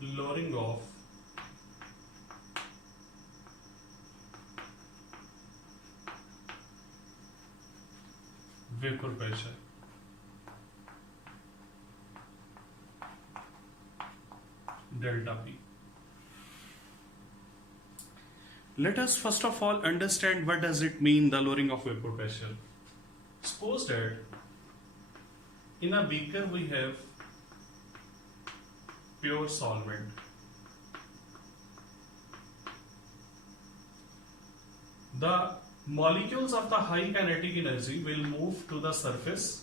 lowering of vapor pressure. Delta P. Let us first of all understand what does it mean, the lowering of vapor pressure. Suppose that in a beaker we have pure solvent. The molecules of the high kinetic energy will move to the surface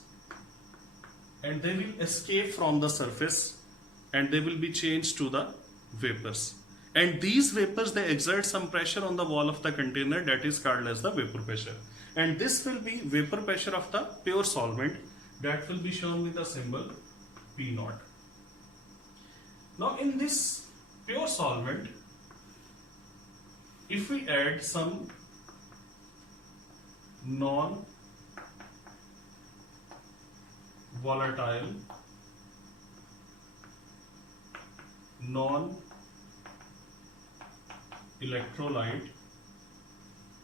and they will escape from the surface and they will be changed to the vapors. And these vapors, they exert some pressure on the wall of the container, that is called as the vapor pressure. And this will be vapor pressure of the pure solvent, that will be shown with the symbol P0. Now in this pure solvent, if we add some non-volatile, non-electrolyte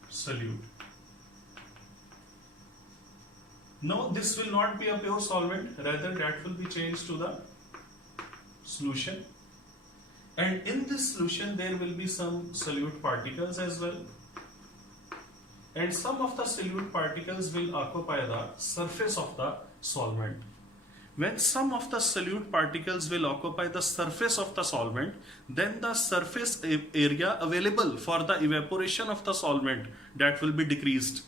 solute. Now this will not be a pure solvent, rather that will be changed to the solution. And in this solution there will be some solute particles as well. And some of the solute particles will occupy the surface of the solvent. When some of the solute particles will occupy the surface of the solvent, then the surface area available for the evaporation of the solvent, that will be decreased.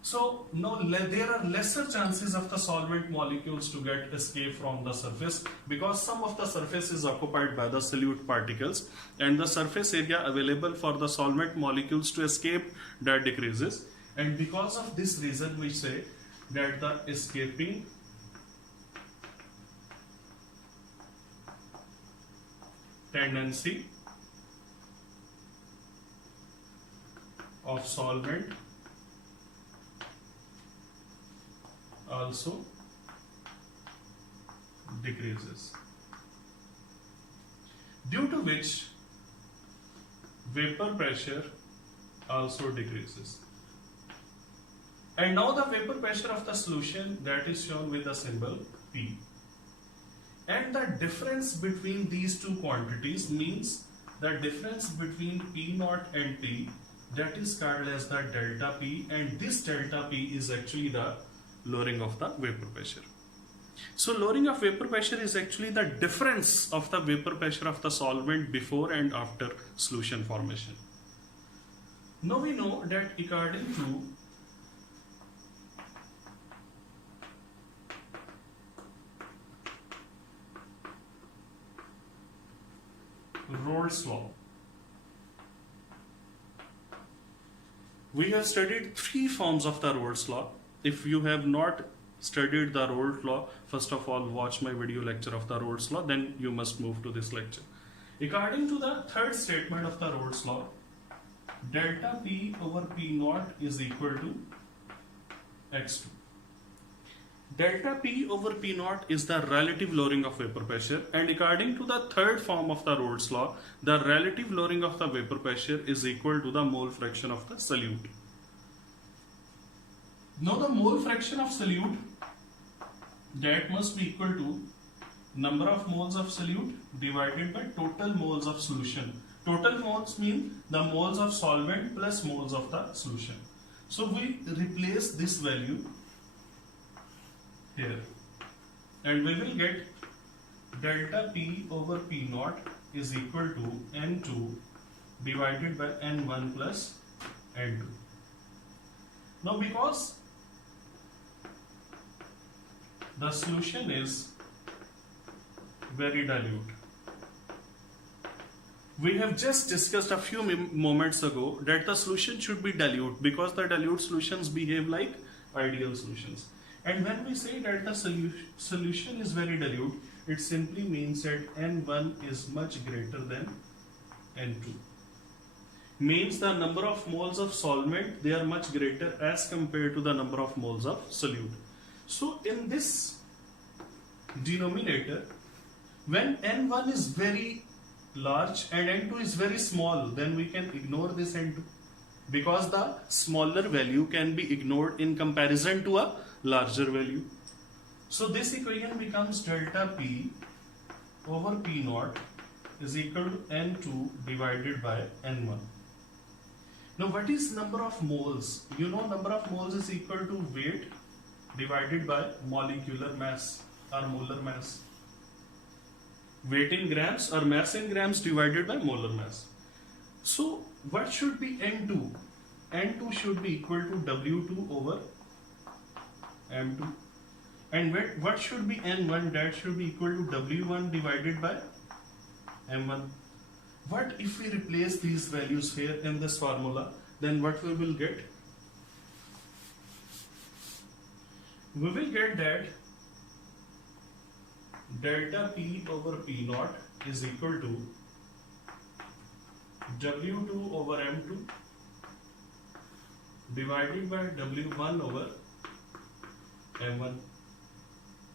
So now there are lesser chances of the solvent molecules to get escape from the surface, because some of the surface is occupied by the solute particles and the surface area available for the solvent molecules to escape, that decreases. And because of this reason we say that the escaping tendency of solvent also decreases, due to which vapor pressure also decreases. And now the vapor pressure of the solution, that is shown with the symbol P. And the difference between these two quantities means the difference between P0 and T, that is called as the delta P, and this delta P is actually the lowering of the vapor pressure. So lowering of vapor pressure is actually the difference of the vapor pressure of the solvent before and after solution formation. Now we know that according to Rolle's law, we have studied three forms of the Rolle's law. If you have not studied the Rolle's law, first of all watch my video lecture of the Rolle's law, then you must move to this lecture. According to the third statement of the Rolle's law, delta P over P0 is equal to x2. Delta P over P0 is the relative lowering of vapor pressure, and according to the third form of the Rolle's law, the relative lowering of the vapor pressure is equal to the mole fraction of the solute. Now the mole fraction of solute, that must be equal to number of moles of solute divided by total moles of solution. Total moles mean the moles of solvent plus moles of the solution. So we replace this value here and we will get delta P over P0 is equal to N2 divided by N1 plus N2. Now because the solution is very dilute, we have just discussed a few moments ago that the solution should be dilute because the dilute solutions behave like ideal solutions. And when we say that the solution is very dilute, it simply means that N1 is much greater than N2. Means the number of moles of solvent, they are much greater as compared to the number of moles of solute. So in this denominator, when N1 is very large and N2 is very small, then we can ignore this N2 because the smaller value can be ignored in comparison to a larger value. So this equation becomes delta P over P naught is equal to N2 divided by N1. Now what is number of moles? You know number of moles is equal to weight divided by molecular mass or molar mass. Weight in grams or mass in grams divided by molar mass. So what should be N2? N2 should be equal to W2 over M2. And what should be N1? That should be equal to W1 divided by M1. What if we replace these values here in this formula? Then what we will get? We will get that delta P over P naught is equal to W2 over M2 divided by W1 over M1.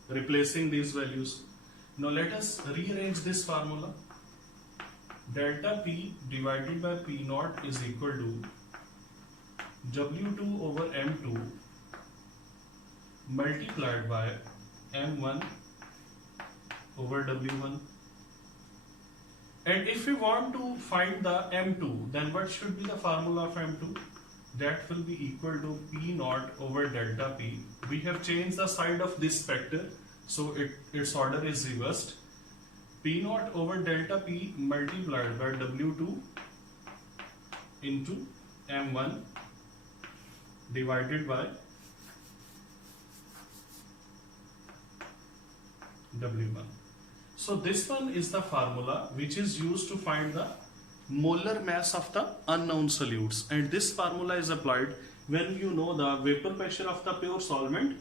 Replacing these values. Now let us rearrange this formula. Delta P divided by P naught is equal to W2 over M2 multiplied by M1 over W1. And if we want to find the M2, then what should be the formula of M2? That will be equal to P naught over delta P. We have changed the side of this factor, so its order is reversed. P naught over delta P multiplied by W2 into M1 divided by W1. So this one is the formula which is used to find the molar mass of the unknown solutes, and this formula is applied when you know the vapor pressure of the pure solvent,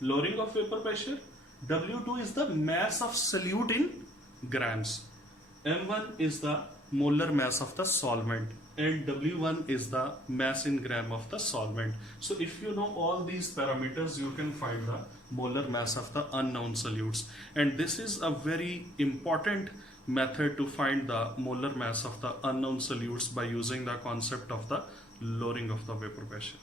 lowering of vapor pressure. W2 is the mass of solute in grams, M1 is the molar mass of the solvent, and W1 is the mass in gram of the solvent. So if you know all these parameters, you can find the molar mass of the unknown solutes, and this is a very important method to find the molar mass of the unknown solutes by using the concept of the lowering of the vapor pressure.